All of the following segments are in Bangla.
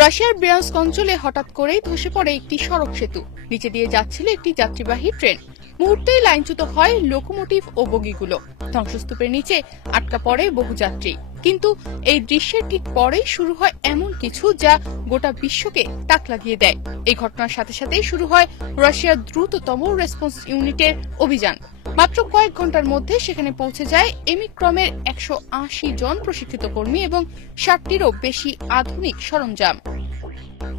রাশিয়ার ব্রিয়ানস্ক অঞ্চলে হঠাৎ করেই ধসে পড়ে একটি সড়ক সেতু। নিচে দিয়ে যাচ্ছিল একটি যাত্রীবাহী ট্রেন। মুহূর্তেই লাইনচ্যুত হয় লোকোমোটিভ ও বগিগুলো। ধ্বংসস্তূপের নিচে আটকা পড়ে বহু যাত্রী। কিন্তু এই দৃশ্যের ঠিক পরেই শুরু হয় এমন কিছু যা গোটা বিশ্বকে তাক লাগিয়ে দেয়। এই ঘটনার সাথে সাথেই শুরু হয় রাশিয়ার দ্রুততম রেসপন্স ইউনিটের অভিযান। মাত্র কয়েক ঘন্টার মধ্যে সেখানে পৌঁছে যায় এমিক্রমের 180 জন প্রশিক্ষিত কর্মী এবং 60টিরও বেশি আধুনিক সরঞ্জাম।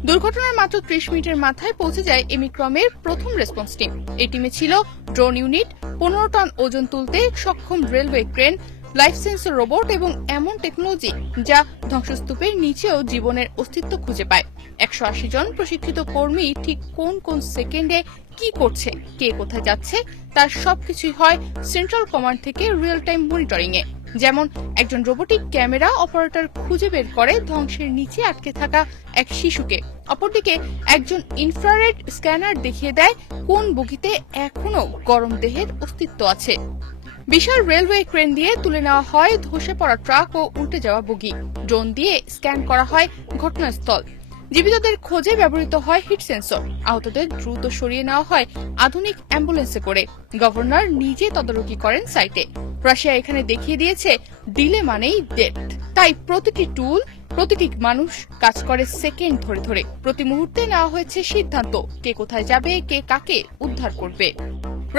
দুর্ঘটনার মাত্র 30 মিনিটের মাথায় পৌঁছে যায় এমিক্রমের প্রথম রেসপন্স টিম। এই টিমে ছিল ড্রোন ইউনিট, 15 টন ওজন তুলতে সক্ষম railway crane, life sensor robot এবং এমন টেকনোলজি যা ধ্বংসস্তূপের নিচেও জীবনের অস্তিত্ব খুঁজে পায়। 180 জন প্রশিক্ষিত কর্মী ঠিক কোন কোন সেকেন্ডে কি করছে, কে কোথায় যাচ্ছে, তার সবকিছুই হয় সেন্ট্রাল কমান্ড থেকে রিয়েল টাইম মনিটরিং এ। যেমন একজন রোবোটিক ক্যামেরা অপারেটর খুঁজে বের করে ধ্বংসের নিচে আটকে থাকা এক শিশুকে, অপরদিকে একজন ইনফ্রারেড স্ক্যানার দেখিয়ে দেয় কোন বগিতে এখনো গরম দেহের অস্তিত্ব আছে। বিশাল রেলওয়ে ক্রেন দিয়ে তুলে নেওয়া হয় ধসে পড়া ট্রাক ও উল্টে যাওয়া বগি। ড্রোন দিয়ে স্ক্যান করা হয় ঘটনাস্থল। জীবিতদের খোঁজে ব্যবহৃত হয় হিট সেন্সর। আহতদের দ্রুত সরিয়ে নেওয়া হয় আধুনিক অ্যাম্বুলেন্সে করে। গভর্নর নিজে তদারকি করেন সাইটে। রাশিয়া এখানে দেখিয়ে দিয়েছে ডিলে মানেই ডেথ। তাই প্রতিটি টুল, প্রতিটি মানুষ কাজ করে সেকেন্ড ধরে ধরে। প্রতি মুহূর্তে নেওয়া হয়েছে সিদ্ধান্ত, কে কোথায় যাবে, কে কাকে উদ্ধার করবে।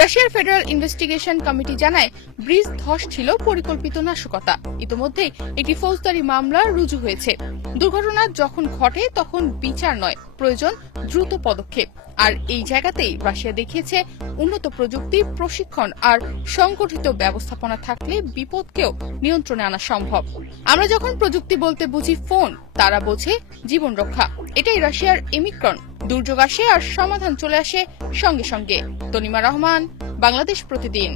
রাশিয়ার ফেডারেল ইনভেস্টিগেশন কমিটি জানায় ব্রিজ ধস ছিল পরিকল্পিত নাশকতা। ইতিমধ্যে একটি ফৌজদারি মামলা রুজু হয়েছে। দুর্ঘটনা যখন ঘটে তখন বিচার নয়, প্রয়োজন দ্রুত পদক্ষেপ। আর এই জায়গাতেই রাশিয়া দেখিয়েছে উন্নত প্রযুক্তি, প্রশিক্ষণ আর সংগঠিত ব্যবস্থাপনা থাকলে বিপদকেও নিয়ন্ত্রণে আনা সম্ভব। আমরা যখন প্রযুক্তি বলতে বুঝি ফোন, তারা বোঝে জীবন রক্ষা। এটাই রাশিয়ার এমিক্রন। দুর্যোগ আসে আর সমাধান চলে আসে সঙ্গে সঙ্গে। তনিমা রহমান, বাংলাদেশ প্রতিদিন।